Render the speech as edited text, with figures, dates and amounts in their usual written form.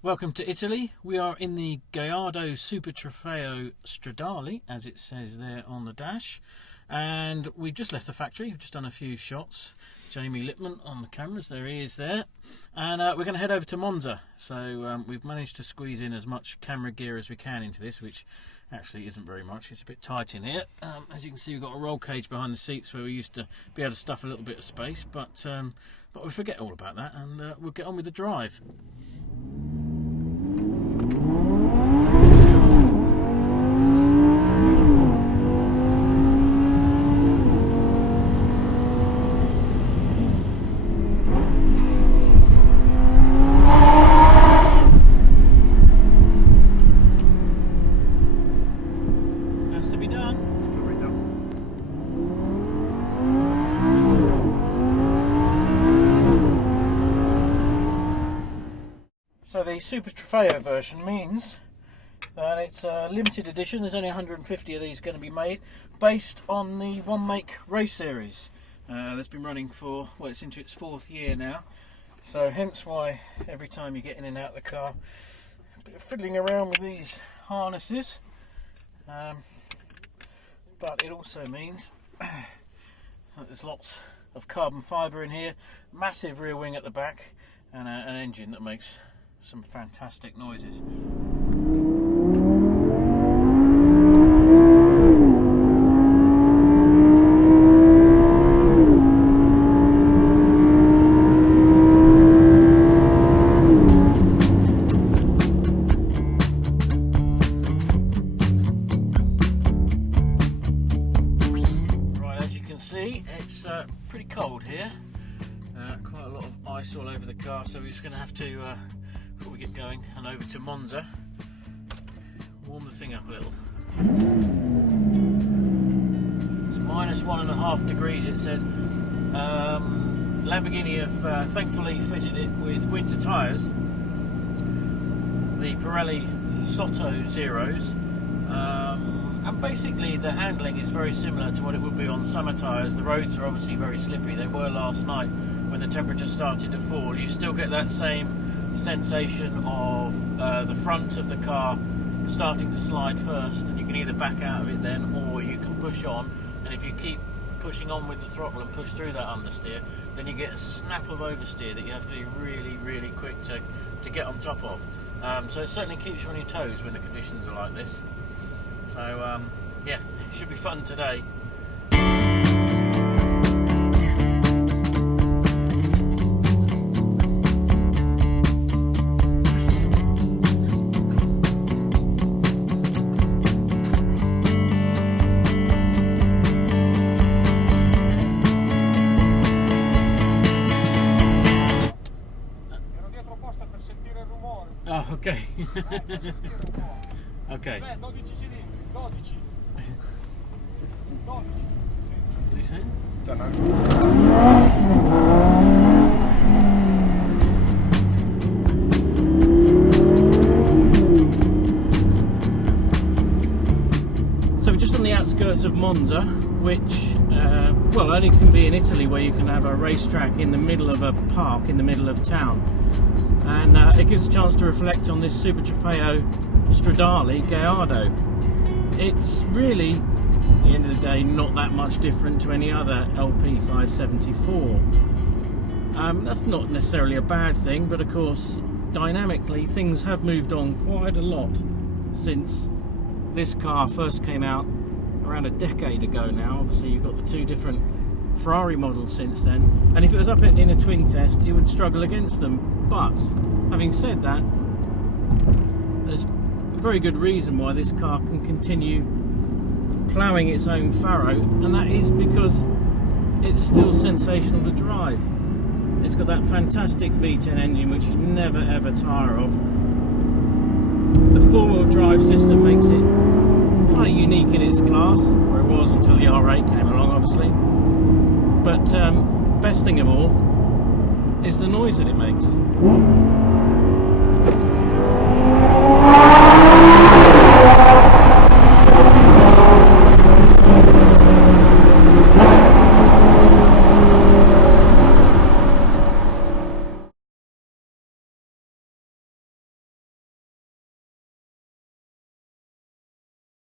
Welcome to Italy. We are in the Gallardo Super Trofeo Stradale, as it says there on the dash. And we've just left the factory. We've just done a few shots. Jamie Lippman on the cameras. There he is there. And we're going to head over to Monza. So we've managed to squeeze in as much camera gear as we can into this, which actually isn't very much. It's a bit tight in here. As you can see, we've got a roll cage behind the seats where we used to be able to stuff a little bit of space. But we forget all about that, and we'll get on with the drive. So the Super Trofeo version means that it's a limited edition. There's only 150 of these going to be made, based on the one make race series that's been running for, well, it's into its 4th year now. So hence why every time you get in and out of the car, a bit of fiddling around with these harnesses. But it also means that there's lots of carbon fibre in here, massive rear wing at the back, and an engine that makes some fantastic noises. Right, as you can see, it's pretty cold here. Quite a lot of ice all over the car, so we're just going to have to before we get going and over to Monza, warm the thing up a little. It's -1.5 degrees, it says. Lamborghini have thankfully fitted it with winter tyres, the Pirelli Sotto Zeros, and basically the handling is very similar to what it would be on summer tyres. The roads are obviously very slippy. They were last night when the temperature started to fall. You still get that same sensation of the front of the car starting to slide first, and you can either back out of it then, or you can push on, and if you keep pushing on with the throttle and push through that understeer, then you get a snap of oversteer that you have to be really quick to get on top of. So it certainly keeps you on your toes when the conditions are like this. So yeah, it should be fun today. Oh, okay. Okay. 12 cilindri, 12. 12. What are you saying? Don't know. So we're just on the outskirts of Monza, which well, only can be in Italy, where you can have a racetrack in the middle of a park in the middle of town. And it gives a chance to reflect on this Super Trofeo Stradale Gallardo. It's really, at the end of the day, not that much different to any other LP570-4. That's not necessarily a bad thing, but of course, dynamically, things have moved on quite a lot since this car first came out around a decade ago now. Obviously, you've got the two different Ferrari models since then, and if it was up in a twin test, it would struggle against them. But having said that, there's a very good reason why this car can continue ploughing its own furrow, and that is because it's still sensational to drive. It's got that fantastic V10 engine which you never ever tire of. The four-wheel drive system makes it kind of unique in its class, where it was until the R8 came along, obviously. But best thing of all is the noise that it makes.